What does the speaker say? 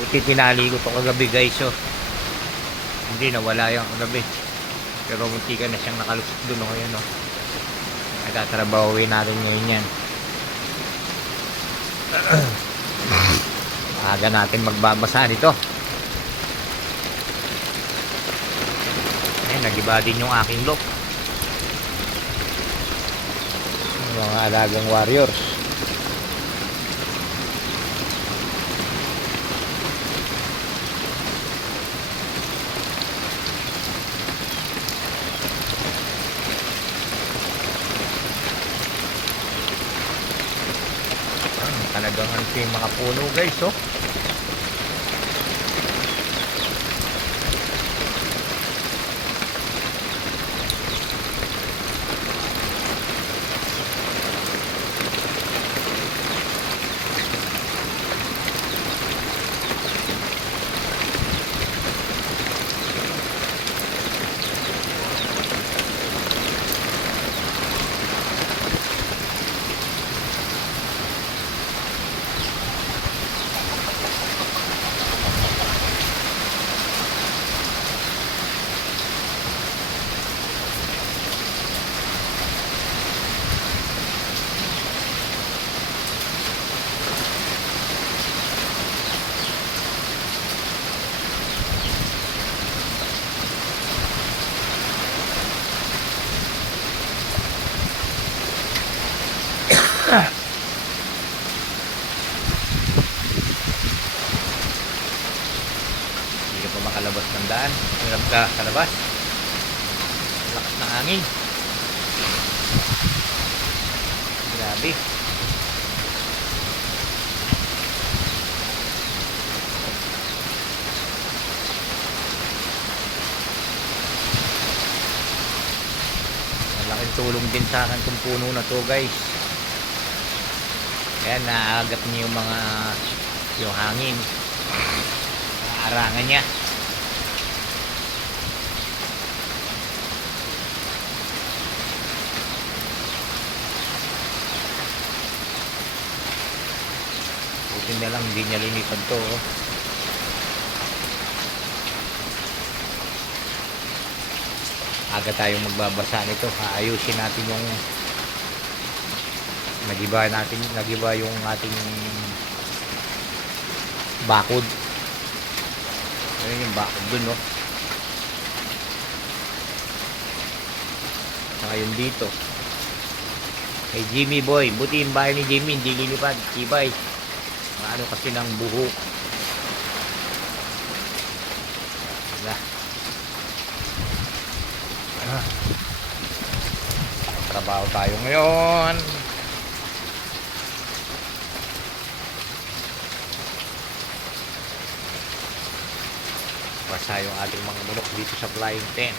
Buti tinali ko to kagabi guys, oh. Hindi nawala yung kagabi. Pero munti ka na siyang nakalusot dun, oh. Ayan, oh. Nagtatrabawin natin ngayon yan. Aga natin magbabasa nito. Ayan, nagiba din yung aking look. Mga alagang warriors. Talagang ano yung mga puno guys, oh. Hindi ka pa makalabas ng daan. Hirap ka sa labas. Lakas ng hangin. Grabe. Malaking tulong din sa akin itong puno na to guys. Ayan, naagat niya yung hangin. Naarangan niya. Buti na lang hindi niya linipad to, oh. Aga tayong magbabasa nito. Aayusin natin yung nagiba yung ating bakod. Ayun yung bakod dun, no. Ngayon dito kay Jimmy Boy, buti yung bahay ni Jimmy hindi lilipad, tibay. Ano kasi ng buhok. Wala. Trabaho tayo ngayon. Basa yung ating mga manok dito sa flying tent.